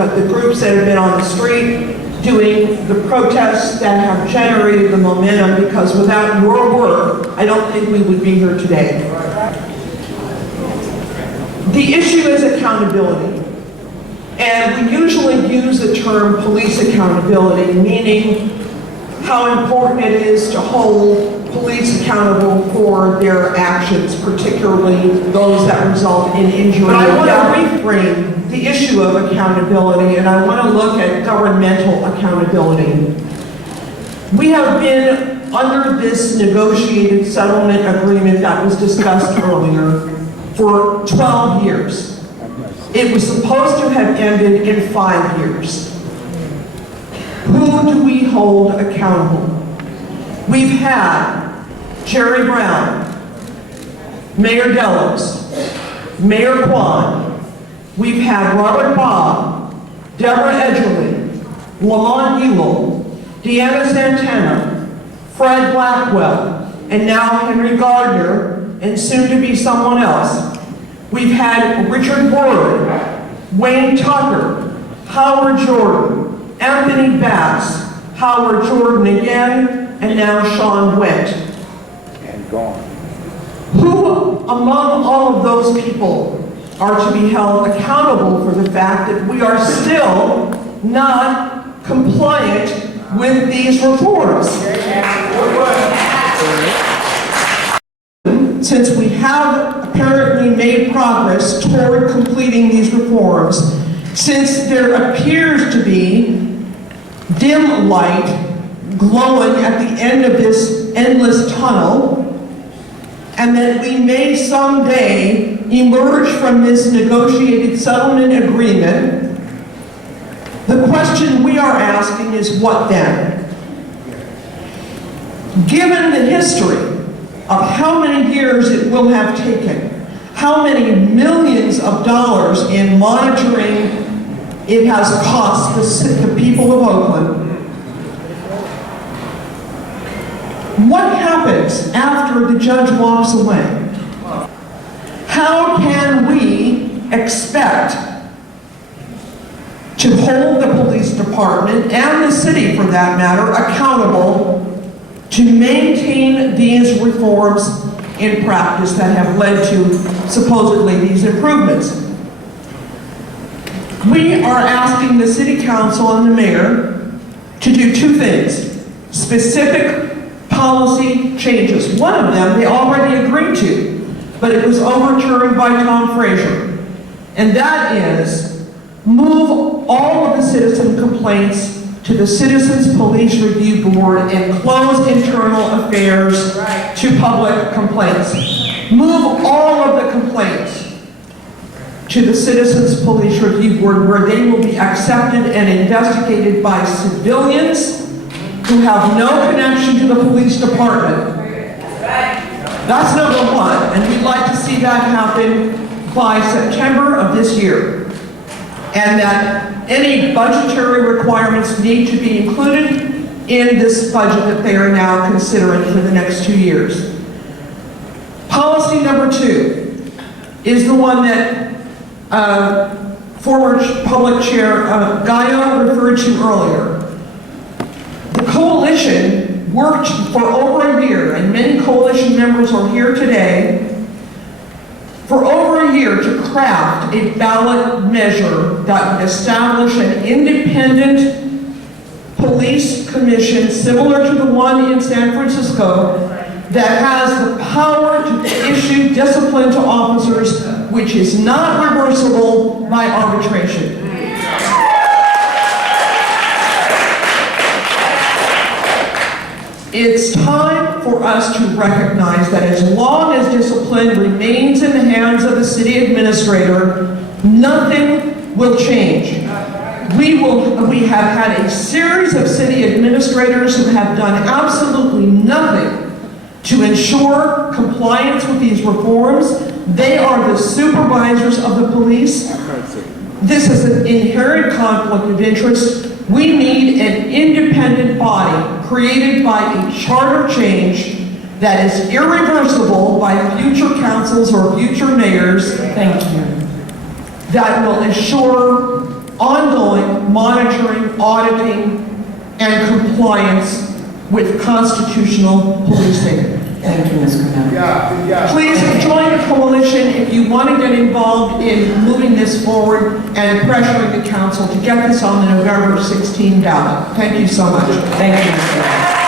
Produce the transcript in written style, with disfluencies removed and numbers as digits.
but the groups that have been on the street doing the protests that have generated the momentum, because without your work, I don't think we would be here today. The issue is accountability. And we usually use the term police accountability, meaning how important it is to hold police accountable for their actions, particularly those that result in injury. But I want to reframe the issue of accountability, and I want to look at governmental accountability. We have been under this negotiated settlement agreement that was discussed earlier for 12 years. It was supposed to have ended in 5 years. Who do we hold accountable? We've had Jerry Brown, Mayor Delos, Mayor Kwan. We've had Robert Bob, Deborah Edgerly, Lamont Ewell, Deanna Santana, Fred Blackwell, and now Henry Gardner, and soon to be someone else. We've had Richard Ward, Wayne Tucker, Howard Jordan, Anthony Bass, Howard Jordan again, and now Sean Went. And gone. Who among all of those people are to be held accountable for the fact that we are still not compliant with these reforms? Since we have apparently made progress toward completing these reforms, since there appears to be dim light glowing at the end of this endless tunnel, and that we may someday emerge from this negotiated settlement agreement, the question we are asking is, what then? Given the history of how many years it will have taken, how many millions of dollars in monitoring it has cost the people of Oakland, what happens after the judge walks away? How can we expect to hold the police department, and the city for that matter, accountable to maintain these reforms in practice that have led to supposedly these improvements? We are asking the city council and the mayor to do two things: specific policy changes. One of them they already agreed to, but it was overturned by Tom Frazier, and that is move all of the citizen complaints to the Citizens Police Review Board and close internal affairs to public complaints. Move all of the complaints to the Citizens Police Review Board, where they will be accepted and investigated by civilians who have no connection to the police department. That's number one, and we'd like to see that happen by September of this year. And that any budgetary requirements need to be included in this budget that they are now considering for the next 2 years. Policy number two is the one that former Public Chair Gaio referred to earlier. The coalition worked for over a year, and many coalition members are here today, for over a year to craft a ballot measure that would establish an independent police commission similar to the one in San Francisco that has the power to issue discipline to officers, which is not reversible by arbitration. It's time for us to recognize that as long as discipline remains in the hands of the city administrator, nothing will change. We have had a series of city administrators who have done absolutely nothing to ensure compliance with these reforms. They are the supervisors of the police. This is an inherent conflict of interest. We need an independent body created by a charter change that is irreversible by future councils or future mayors, thank you, that will ensure ongoing monitoring, auditing, and compliance with constitutional policing. Thank you, Ms. Grinage. Please join the coalition if you want to get involved in moving this forward and pressuring the council to get this on the November 16 ballot. Thank you so much. Thank you, Ms. Grinage.